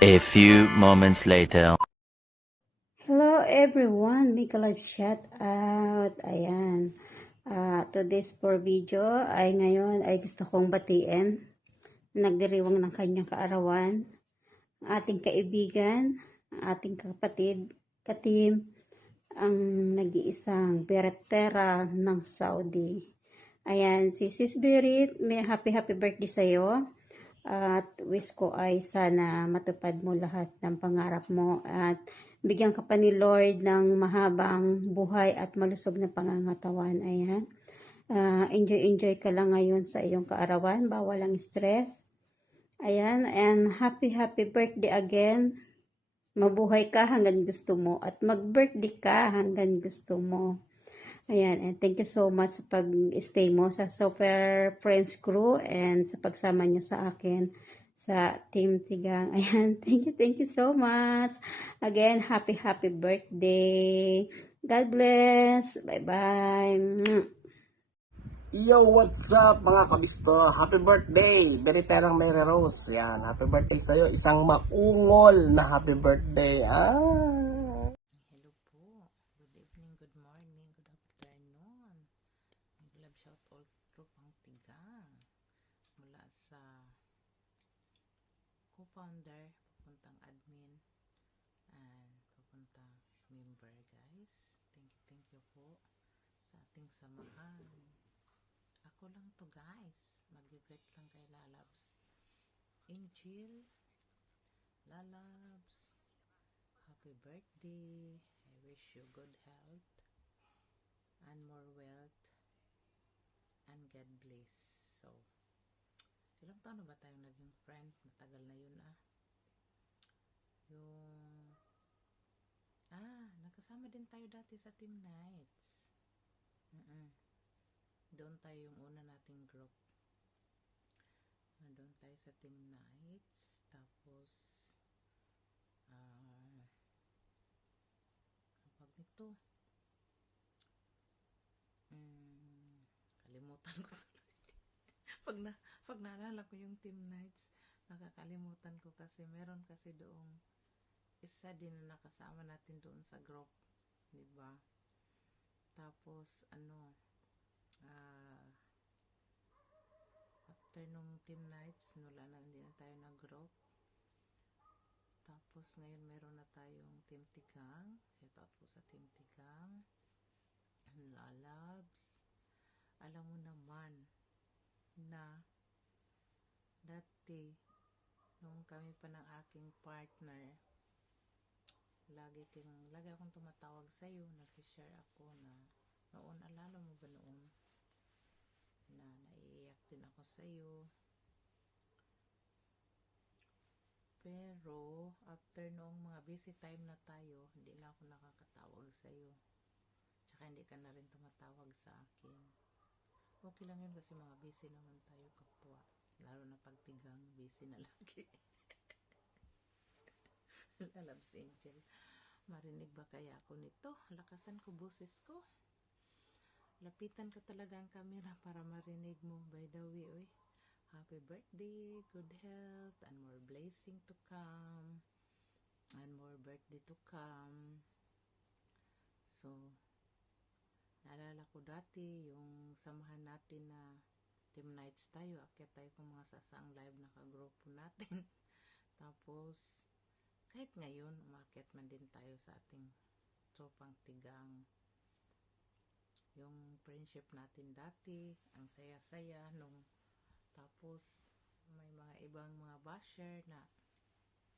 A few moments later. Hello everyone, make a live shout out. Ayan. Today's for video ay ngayon ay gusto kong batiin. Nagdiriwang ng kanyang kaarawan. Ang ating kaibigan, ang ating kapatid, katim, ang nag-iisang beretera ng Saudi. Ayan, si Sis Berit, may happy birthday sa'yo. At wish ko ay sana matupad mo lahat ng pangarap mo at bigyan ka pa ni Lord ng mahabang buhay at malusog na pangangatawan. Ayan. Enjoy ka lang ngayon sa iyong kaarawan. Bawal ang stress. Ayan. And happy birthday again. Mabuhay ka hanggang gusto mo at mag-birthday ka hanggang gusto mo. Ayan, and thank you so much sa pag-stay mo sa Super Friends Crew and sa pagsama niyo sa akin sa Team Tigang. Ayan, thank you so much. Again, happy birthday. God bless. Bye-bye. Yo, what's up mga kabisto? Happy birthday! Beriterang Mary Rose. Yan, happy birthday sa'yo. Isang maungol na happy birthday. Hello po. Good evening, good morning, good afternoon. Mag-love shout all through pang tigang. Mula sa co-founder, papuntang admin, and papuntang member, guys. Thank you po sa ating samahan. Ako lang to, guys. Mag-greet lang kay Lalabs. Angel, Lalabs, happy birthday. I wish you good health and more wealth and God bless. So, ilang taon na ba tayong naging friend? Matagal na yun nakasama din tayo dati sa Team Nights. Doon tayo yung una nating group. Doon tayo sa Team Nights. Tapos, kapag nito, kalimutan ko tuloy. pag naalala ko yung Team Nights, nakakalimutan ko kasi meron kasi doong isa din na nakasama natin doon sa group, diba? Tapos after nung Team Nights, wala na, hindi na tayo nag-group. Tapos ngayon meron na tayong Team Tigang. Shout out po sa Team Tigang. Lalabs. Alam mo naman na dati nung kami pa ng aking partner, lagi akong tumatawag sa iyo, nag-share ako na noon, alala mo ba noon na naiiyak din ako sa iyo. Pero after noong mga busy time na tayo, hindi na ako nakakatawag sa iyo. Tsaka hindi ka na rin tumatawag sa akin. Okay lang yun kasi mga busy naman tayo kapwa. Lalo na pag tigang, busy na lagi. Lalabs Angel. Marinig ba kaya ako nito? Lakasan ko boses ko. Lapitan ko talaga ang camera para marinig mo. By the way, oy, happy birthday, good health, and more blessing to come, and more birthday to come. So, naalala ko dati yung samahan natin na Team Nights tayo. Akyat tayo kung mga sasaang live na kagrupo natin. Tapos, kahit ngayon, umakyat man din tayo sa ating tropang tigang. Yung friendship natin dati, ang saya-saya nung tapos may mga ibang mga basher na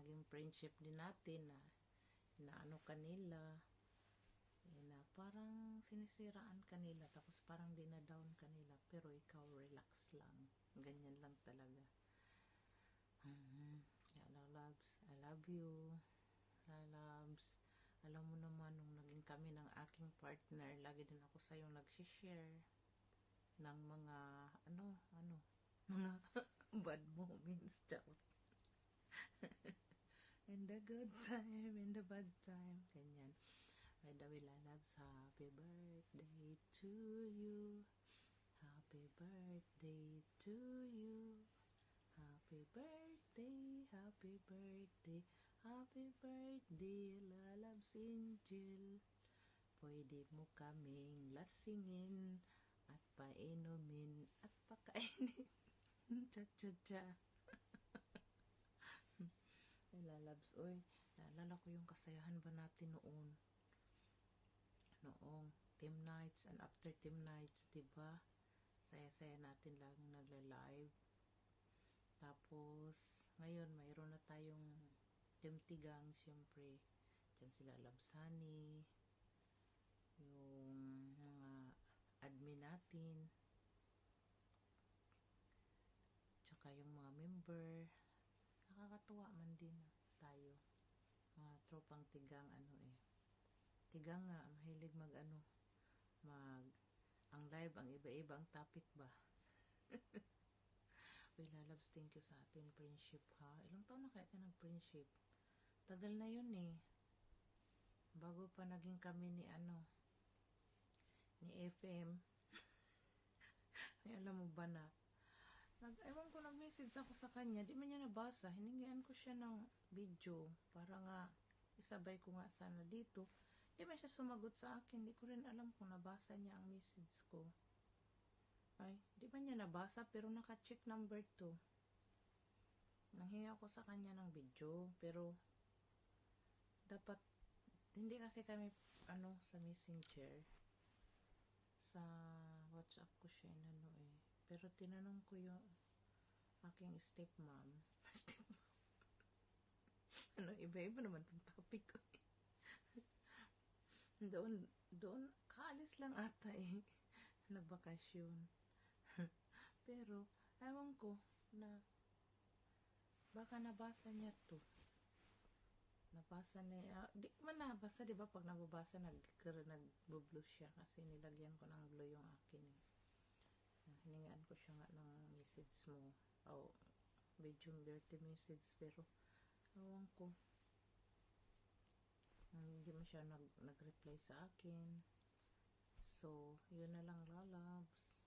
naging friendship din natin na inaano kanila, na parang sinisiraan kanila, tapos parang dinadown kanila, pero ikaw relax lang, ganyan lang talaga. Lalabs, I love you. Lalabs, alam mo naman nung naging kami ng aking partner, lagi din ako sa yung nag-share ng mga mga bad moments. And the good time and the bad time, ganyan. By the way, Lalabs, happy birthday to you. Happy birthday to you. Happy Happy birthday, happy birthday, happy birthday, lalabs Angel. Pwede mo kaming lasingin at painumin at pakainin. Cha-cha-cha. Ay, lalabs, oy. Naalala ko yung kasayahan ba natin noong team nights and after team nights, diba? Saya-saya natin lang nagla-live. Tapos, ngayon, mayroon na tayong team tigang, syempre. Diyan sila Labsani, yung mga admin natin, tsaka yung mga member. Nakakatuwa man din tayo. Mga tropang tigang, tigang nga, mahilig ang live, ang iba-iba ang topic ba. Uy, lalabs, thank you sa ating friendship, ha. Ilang taon na kaya tayo nag-friendship? Tagal na yun bago pa naging kami ni FM. Ay, alam mo ba na ewan ko, nag-message ako sa kanya, di man niya nabasa. Hiningian ko siya ng video para nga isabay ko nga sana dito. Di man siya sumagot sa akin. Di ko rin alam kung nabasa niya ang message ko. Ay, di man niya nabasa pero naka-check number 2. Nanghingi ako sa kanya ng video pero dapat hindi kasi kami sa messenger, sa WhatsApp ko siya pero tinanong ko yung aking stepmom. Iba-iba naman itong topic ko. doon kaalis lang ata nagbakasyon. Pero ewan ko na baka nabasa niya to. Nabasa niya, di man nabasa, di ba? Pag nababasa, nagbo-blue siya kasi nilagyan ko ng blue yung akin. Hiningaan ko siya nga ng message mo. Medyo birthday message, pero ewan ko. Hindi mo siya nag-reply sa akin. So, yun na lang, lalabs.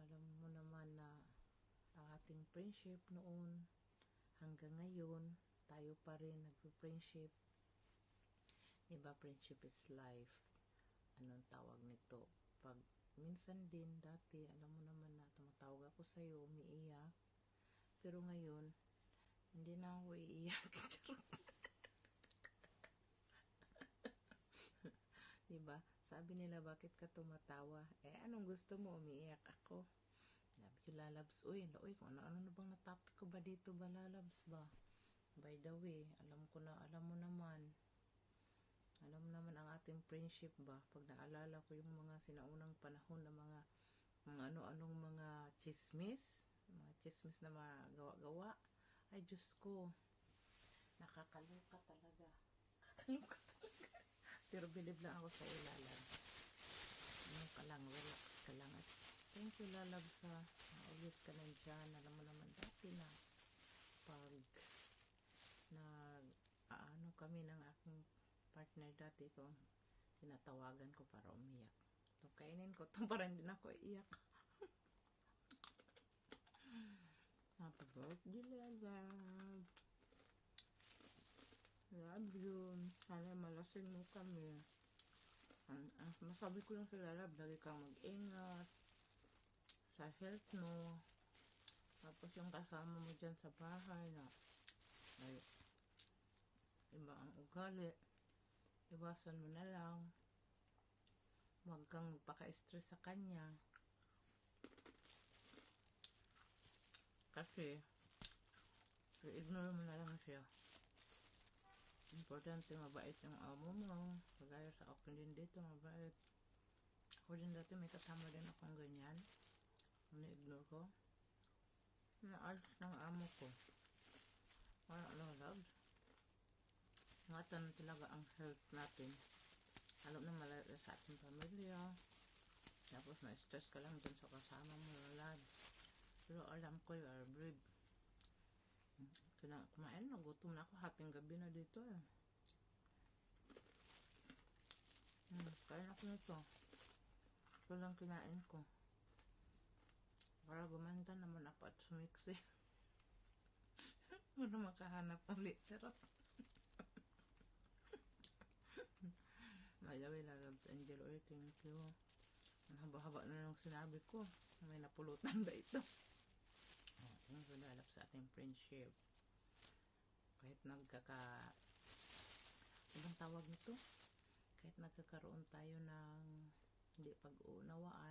Alam mo naman na ang ating friendship noon hanggang ngayon, tayo pa rin nag-friendship. Diba, friendship is life. Anong tawag nito? Pag minsan din, dati, alam mo naman na tumatawag ako sa'yo, umiiyak. Pero ngayon, hindi na ako iiyak. Diba? Sabi nila, bakit ka tumatawa? Anong gusto mo? Umiiyak ako. Sabi ko, lalabs, uy, kung ano na bang na-topic ko ba dito ba, lalabs ba? By the way, alam mo naman ang ating friendship ba? Pag naalala ko yung mga sinaunang panahon na mga ano-anong mga chismis na mga gawa-gawa. Ay, Diyos ko, nakakaloka talaga. Pero believe lang ako sa ilalam. Relax ka lang. At thank you, lalab, sa always ka nandyan. Alam mo naman dati na pag kami ng aking partner dati, ito tinatawagan ko para umiyak. So, kainin ko ito para hindi na ako iiyak. Happy birthday, lalab. Love you. Sana malasing mo kami. Masabi ko lang sa lalab, lagi kang mag-ingat sa health mo. Tapos yung kasama mo dyan sa bahay na ay iba ang ugali, iwasan mo na lang. Huwag kang magpaka-stress sa kanya kasi i-ignore mo na lang siya. Importante, mabait yung amo mo. Kagaya sa akin din dito, mabait. Ako din dati, may kasama din akong ganyan. Na-ignore ko. Naalis ng amo ko. Love. Ingatan talaga ang health natin. Alam na malala sa ating pamilya. Tapos na-stress ka lang dun sa kasama mo, love. Pero alam ko, you are brave. Kumain, nagutom na ako. Hating gabi na dito. Kain ako nito. Ito lang kinain ko. Para gumanda naman ako at sumiksi. Ano makahanap ulit. Charot. May lalabs Angel. Oy, thank you. Ang haba-haba na lang sinabi ko. May napulutan ba ito? Thank you, lalabs sa ating friendship. Kahit ibang tawag nito? Kahit nagkakaroon tayo ng hindi pag-uunawaan,